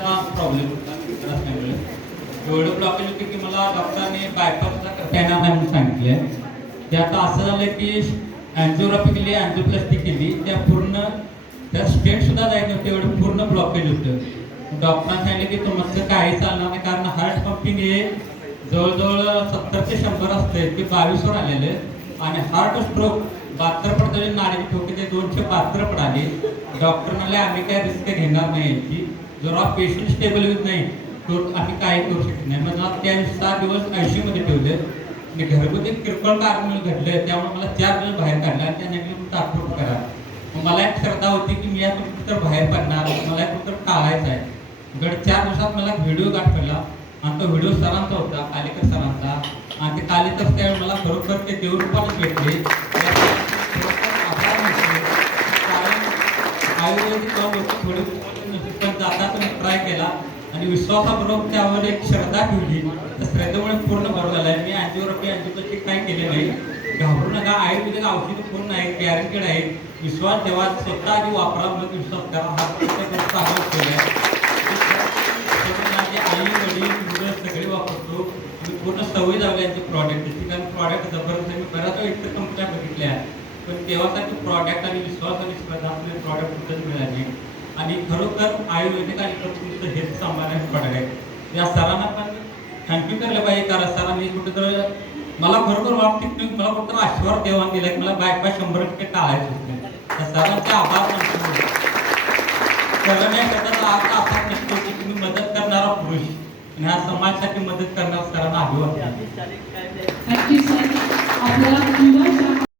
ब्लॉकेजचा problem होता असल्यामुळे एवढं ब्लॉकेज होते की मला डॉक्टरांनी बायपासला करता येणार नाही म्हणून सांगितले. ते आता असं झालं की अँजिओग्राफी केली, अँजिओप्लास्टी केली, त्या स्टेट सुद्धा जायचं नव्हतं, एवढं पूर्ण ब्लॉकेज होतं. डॉक्टरांनी सांगितलं की तुमचं काही चालणार नाही, कारण हार्ट पंपिंग हे जवळजवळ 70 ते 100 असते, ते 22वर आलेले. आणि हार्ट स्ट्रोक 72 पडते, नाडीची ठोके ते 272 पडाले. डॉक्टर म्हणले आम्ही काय रिस्क घेणार नाही याची, जर पेशंट स्टेबल होत नाही तर आम्ही काही करू शकत नाही. म्हणजे मला त्या 6 दिवस ICU मध्ये ठेवले आणि घरगुती किरकोळ कारण घडलं, त्यामुळे मला 4 दिवस बाहेर काढला आणि त्यांनी तात्पुरतं करा. मग मला एक श्रद्धा होती की मी या कुठं तर बाहेर पडणार, मला एक कुठं टाळायचं आहे. 4 दिवसात मला व्हिडिओ पाठवला आणि तो व्हिडिओ सरांचा होता, कालेकर सरांचा. आणि ते कालेकर त्यावेळी मला खरोखर ते देवरूपाने भेटले. आभार मानतो, कारण आयुर्वेदिक लोक थोडे पण जाता मी ट्राय केला आणि विश्वासाबरोबर त्यावर एक श्रद्धा ठेवली. त्या श्रद्धेमुळे पूर्ण बरोबर झाला आहे. मी अँजिओप्लास्टी काय केले नाही. घाबरू नका, आयुर्वेदिक औषधं पूर्ण आहेत, गॅरंटेड आहेत. विश्वास ठेवा, स्वतः आधी वापरा, मग विश्वास करा. हा प्रत्येक आवाज केला आहे. माझे आई वडील मुलं सगळे वापरतो. मी पूर्ण सवय लावली यांची प्रॉडक्टची, कारण प्रॉडक्ट जबरदस्त आहे. मी बऱ्याच वेळा इतर कंपन्या बघितल्या, पण तेव्हासाठी प्रॉडक्ट आणि विश्वास आणि श्रद्धा आपले प्रॉडक्ट कुठंच मिळाले. आणि खरोखर आयुर्वेदिक आणि तुमचं हेल्थ सांभाळण्याचे प्रॉडक्ट आहे. या सरांना पण थँक्यू केलं पाहिजे, कारण सरांनी कुठेतरी मला खरोखर वाटते की मला कुठं आशीर्वाद देवान दिला की मला बायपास 100% टाळायचं होतं. त्या सरांचे आभार मानतो. करण्याकरता आता आपण नसतो की तुम्ही मदत करणारा पुरुष आणि ह्या समाजासाठी मदत करणारा सरांना अभिवादन. Thank you sir. आपल्याला